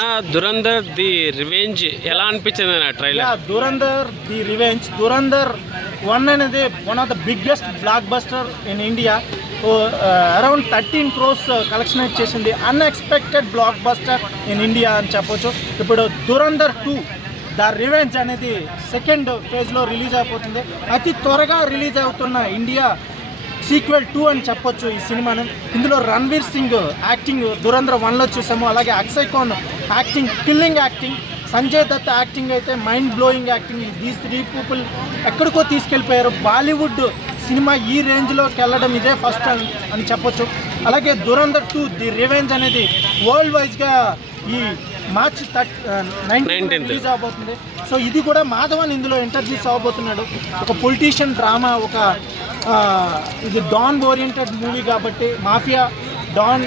అన్న Dhurandhar the revenge ఎలా అనిపించింది అన్న trailer? Dhurandhar the revenge, Dhurandhar 1 అనేది one of the biggest blockbuster in India. Around 13 crores collection చేసింది. Unexpected blockbuster in India అని చెప్పొచ్చు. ఇప్పుడు దురంధర్ 2 ద రివెంజ్ అనేది సెకండ్ ఫేజ్లో రిలీజ్ అయిపోతుంది. అతి త్వరగా రిలీజ్ అవుతున్న ఇండియా సీక్వెల్ 2 అని చెప్పొచ్చు ఈ సినిమాను. ఇందులో రణ్వీర్ సింగ్ యాక్టింగ్ దురంధర్ 1లో చూసాము. అలాగే Akshay Khan acting killing acting, Sanjay Dutt acting అయితే mind blowing acting. These 3 people ఎక్కడికో తీసుకెళ్ళిపోయారు. బాలీవుడ్ సినిమా ఈ రేంజ్లోకి వెళ్ళడం ఇదే ఫస్ట్ అని చెప్పొచ్చు. అలాగే దురంధర్ 2 ది రివెంజ్ అనేది వరల్డ్ వైజ్గా ఈ మార్చ్ 19 రిలీజ్ అవబోతుంది. సో ఇది కూడా మాధవన్ ఇందులో ఇంట్రడ్యూస్ అవ్వబోతున్నాడు. ఒక పొలిటీషియన్ డ్రామా, ఒక ఇది డాన్ ఓరియంటెడ్ మూవీ కాబట్టి మాఫియా డాన్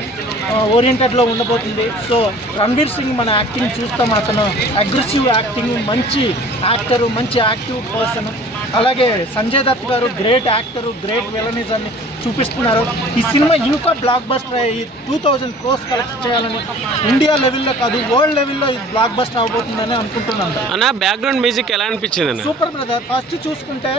ఓరియంటెడ్లో ఉండబోతుంది. సో రణ్వీర్ సింగ్ మన యాక్టింగ్ చూస్తాం. అతను అగ్రెసివ్ యాక్టింగ్, మంచి యాక్టరు, మంచి యాక్టివ్ పర్సన్. అలాగే సంజయ్ దత్ గారు గ్రేట్ యాక్టరు, గ్రేట్ విలనిజాన్ని చూపిస్తున్నారు. ఈ సినిమా ఇంకా బ్లాక్ బస్టర్ అయ్యి 2000 crores కలెక్ట్ చేయాలని, ఇండియా లెవెల్లో కాదు వరల్డ్ లెవెల్లో ఇది బ్లాక్ బస్టర్ అవబోతుందని అనుకుంటున్నాను. అన్న బ్యాక్గ్రౌండ్ మ్యూజిక్ ఎలా అనిపించింది? Super brother. ఫస్ట్ చూసుకుంటే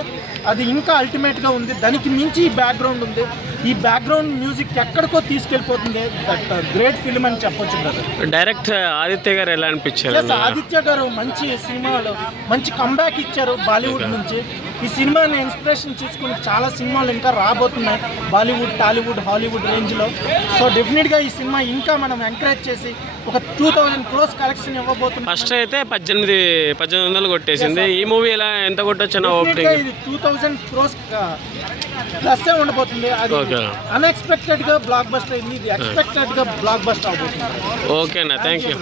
అది ఇంకా అల్టిమేట్గా ఉంది. దానికి మించి ఈ బ్యాక్గ్రౌండ్ ఉంది. ఈ బ్యాక్గ్రౌండ్ మ్యూజిక్ ఎక్కడికో తీసుకెళ్ళిపోతుంది. దట్ గ్రేట్ ఫిల్మ్ అని చెప్పొచ్చు బ్రదర్. డైరెక్ట్ ఆదిత్య గారు ఎలా అనిపించారు? ఆదిత్య గారు మంచి సినిమాలు, మంచి కంబ్యాక్ ఇచ్చారు బాలీవుడ్ నుంచి. ఈ సినిమాని ఇన్స్పిరేషన్ చూసుకుని చాలా సినిమాలు ఇంకా రాబోతున్నాయి బాలీవుడ్, టాలీవుడ్, హాలీవుడ్ రేంజ్లో. సో డెఫినెట్గా ఈ సినిమా ఇంకా మనం ఎంకరేజ్ చేసి ఒక 2000 crores కలెక్షన్ ఇవ్వబోతున్నాం. ఫస్ట్ అయితే 1800 కొట్టేసింది. ఈ మూవీ ఎలా ఎంత కొట్టొచ్చు ఓపెనింగ్? ఇది 2000 crores ప్లస్ ఉండబోతుంది. అది అన్ఎక్స్పెక్టెడ్గా బ్లాక్ బస్టర్ అయింది. ఇది ఎక్స్పెక్టెడ్గా బ్లాక్ బస్టర్ అవబోతుంది. ఓకేనా, థ్యాంక్ యూ.